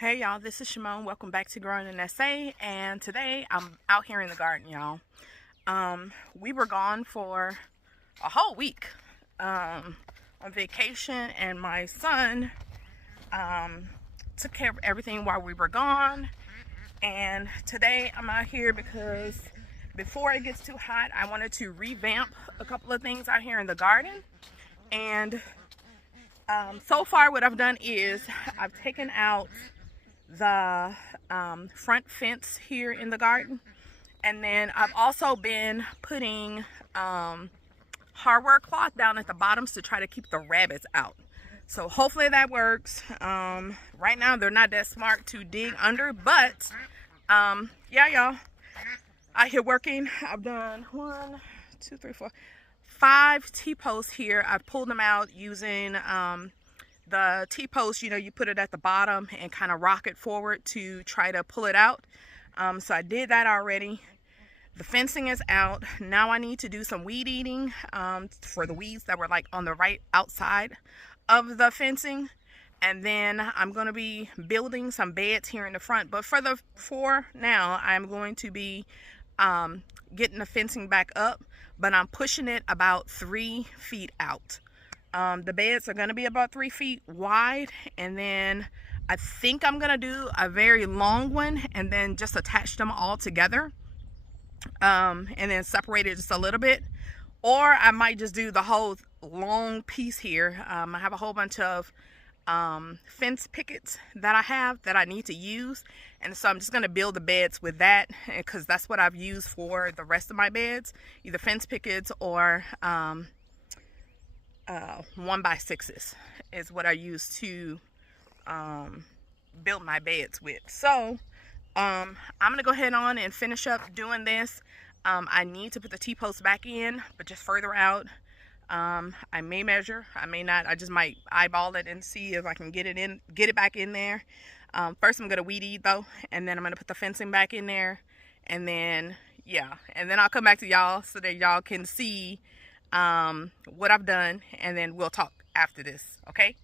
Hey y'all, this is Shamonn. Welcome back to Growing in SA, and today I'm out here in the garden, y'all. We were gone for a whole week on vacation, and my son took care of everything while we were gone. And today I'm out here because before it gets too hot, I wanted to revamp a couple of things out here in the garden. And so far what I've done is I've taken out the front fence here in the garden, and then I've also been putting hardware cloth down at the bottoms to try to keep the rabbits out. So hopefully that works. Right now they're not that smart to dig under, but yeah, y'all, out here working. I've done 1, 2, 3, 4, 5 T-posts here. I've pulled them out using the T-post, you put it at the bottom and kind of rock it forward to try to pull it out. So I did that already. The fencing is out. Now I need to do some weed eating for the weeds that were like on the right outside of the fencing. And then I'm going to be building some beds here in the front. But for now, I'm going to be getting the fencing back up. But I'm pushing it about 3 feet out. The beds are going to be about 3 feet wide, and then I think I'm going to do a very long one and then just attach them all together and then separate it just a little bit. Or I might just do the whole long piece here. I have a whole bunch of fence pickets that I need to use, and so I'm just going to build the beds with that, because that's what I've used for the rest of my beds, either fence pickets or 1x6s is what I use to build my beds with. So I'm gonna go ahead on and finish up doing this. I need to put the T-post back in, but just further out. I may measure, I may not. I just might eyeball it and see if I can get it back in there. First I'm gonna weed eat though, and then I'm gonna put the fencing back in there, and then yeah, and then I'll come back to y'all so that y'all can see what I've done, and then we'll talk after this, okay?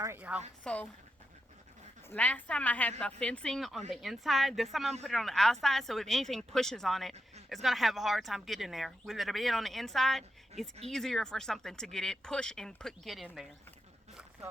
All right, y'all. So last time I had the fencing on the inside. This time I'm gonna put it on the outside. So if anything pushes on it, it's gonna have a hard time getting there. With it being on the inside, it's easier for something to get it, push and get in there. So.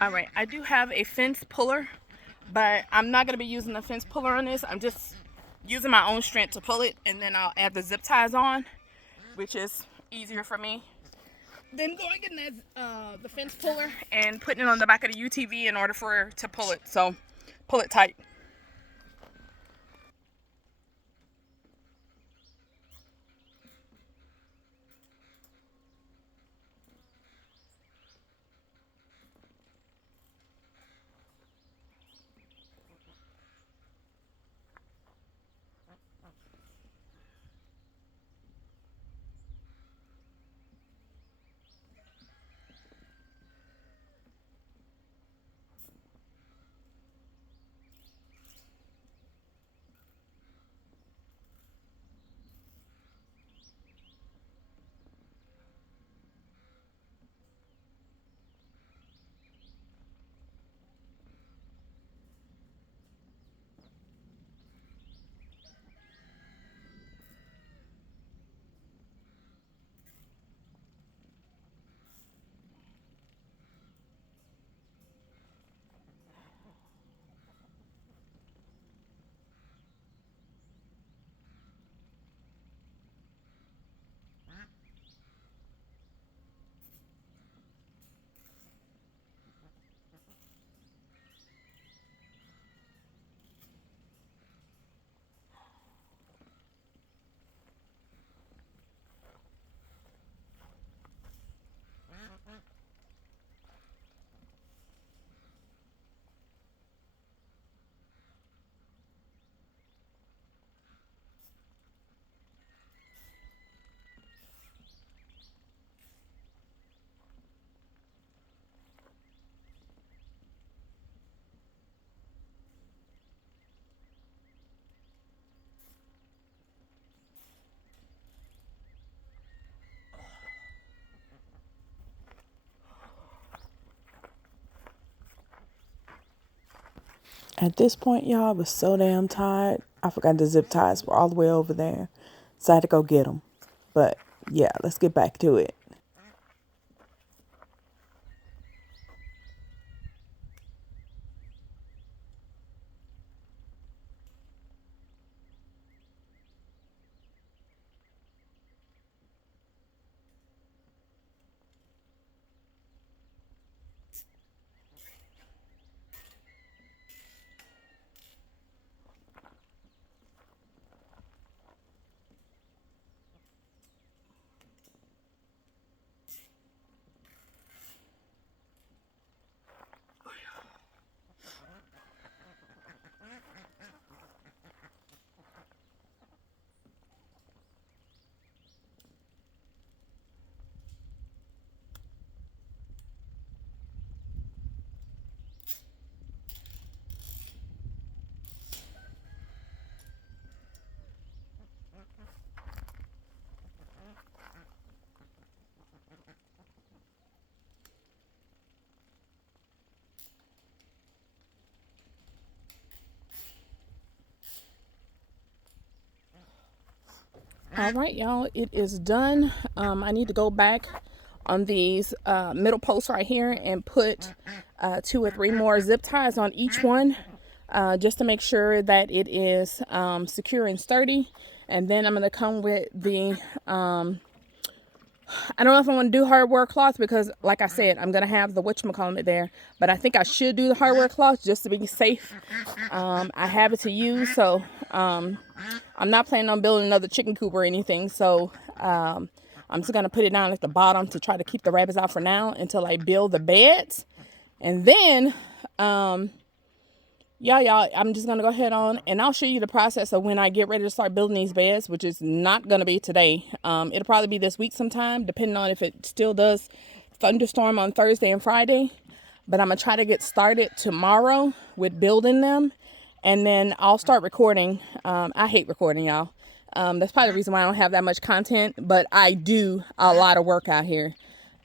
All right, I do have a fence puller, but I'm not going to be using the fence puller on this. I'm just using my own strength to pull it, and then I'll add the zip ties on, which is easier for me than going in the fence puller and putting it on the back of the UTV in order for to pull it. So pull it tight. At this point, y'all, I was so damn tired. I forgot the zip ties were all the way over there. So I had to go get them. But yeah, let's get back to it. All right, y'all, it is done. I need to go back on these middle posts right here and put 2 or 3 more zip ties on each one, just to make sure that it is secure and sturdy. And then I'm going to come with the I don't know if I want to do hardware cloth because, like I said, I'm going to have the whatchamacallit there. But I think I should do the hardware cloth just to be safe. I have it to use, so I'm not planning on building another chicken coop or anything. So I'm just going to put it down at the bottom to try to keep the rabbits out for now until I build the beds. And then, yeah, y'all, I'm just going to go ahead on and I'll show you the process of when I get ready to start building these beds, which is not going to be today. It'll probably be this week sometime, depending on if it still does thunderstorm on Thursday and Friday. But I'm going to try to get started tomorrow with building them. And then I'll start recording. I hate recording, y'all. That's probably the reason why I don't have that much content. But I do a lot of work out here.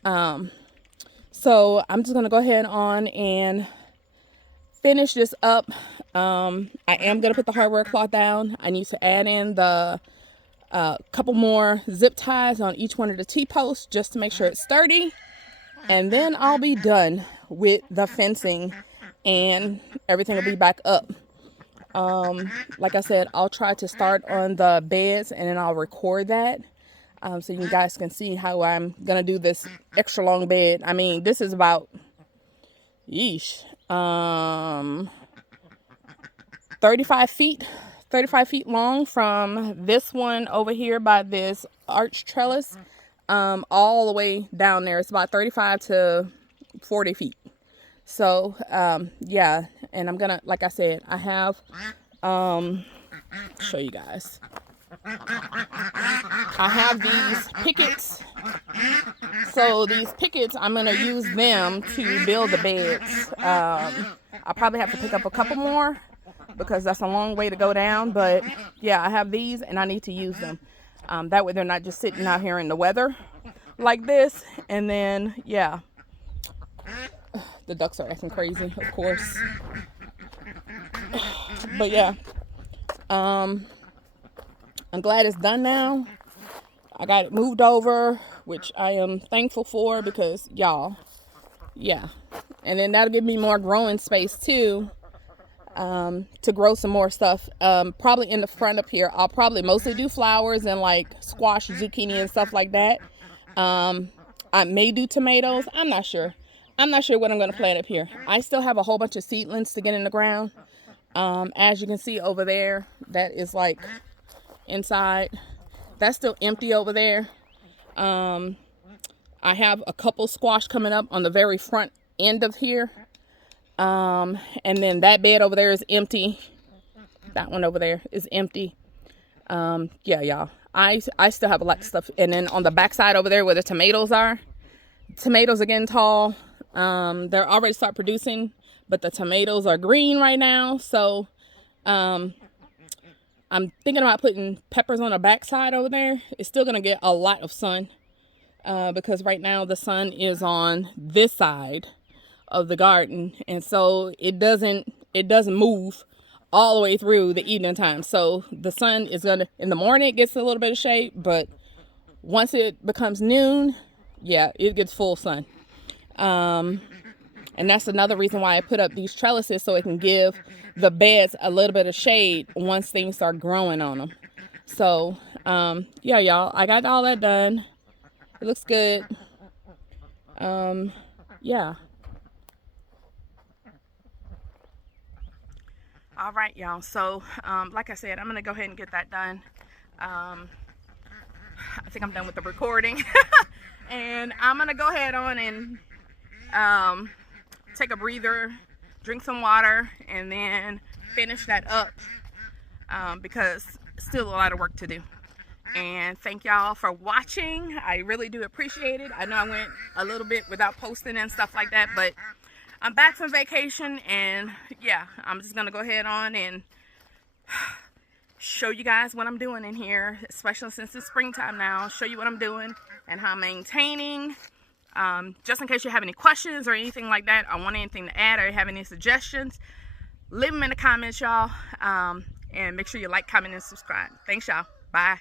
So I'm just going to go ahead on and finish this up. I am going to put the hardware cloth down. I need to add in the couple more zip ties on each one of the T-posts just to make sure it's sturdy. And then I'll be done with the fencing and everything will be back up. Like I said, I'll try to start on the beds and then I'll record that. So you guys can see how I'm going to do this extra long bed. I mean, this is about, 35 feet long from this one over here by this arch trellis, all the way down there. It's about 35 to 40 feet. So, yeah, and I'm gonna, like I said, I have, show you guys. I have these pickets. So these pickets, I'm going to use them to build the beds. I'll probably have to pick up a couple more because that's a long way to go down. But yeah, I have these and I need to use them. That way they're not just sitting out here in the weather like this. And then, yeah, the ducks are acting crazy, of course. But yeah, I'm glad it's done now. I got it moved over, which I am thankful for because, y'all, yeah. And then that'll give me more growing space, too, to grow some more stuff. Probably in the front up here, I'll probably mostly do flowers and, like, squash, zucchini, and stuff like that. I may do tomatoes. I'm not sure. I'm not sure what I'm going to plant up here. I still have a whole bunch of seedlings to get in the ground. As you can see over there, that is, like, inside. That's still empty over there. I have a couple squash coming up on the very front end of here. And then that bed over there is empty. That one over there is empty. Yeah, y'all. I still have a lot of stuff. And then on the back side over there where the tomatoes are getting tall. They're already start producing, but the tomatoes are green right now. So, I'm thinking about putting peppers on the backside over there. It's still going to get a lot of sun because right now the sun is on this side of the garden. And so it doesn't, it doesn't move all the way through the evening time. So the sun is gonna, in the morning it gets a little bit of shade, but once it becomes noon, yeah, it gets full sun. And that's another reason why I put up these trellises, so it can give the beds a little bit of shade once things start growing on them. So yeah, y'all, I got all that done. It looks good. Yeah. All right, y'all. So like I said, I'm gonna go ahead and get that done. I think I'm done with the recording. And I'm gonna go ahead on and take a breather, drink some water, and then finish that up because still a lot of work to do. And thank y'all for watching. I really do appreciate it. I know I went a little bit without posting and stuff like that, but I'm back from vacation, and yeah, I'm just gonna go ahead on and show you guys what I'm doing in here, especially since it's springtime now. Show you what I'm doing and how I'm maintaining. Just in case you have any questions or anything like that, I want anything to add or you have any suggestions, leave them in the comments, y'all. And make sure you like, comment, and subscribe. Thanks, y'all. Bye.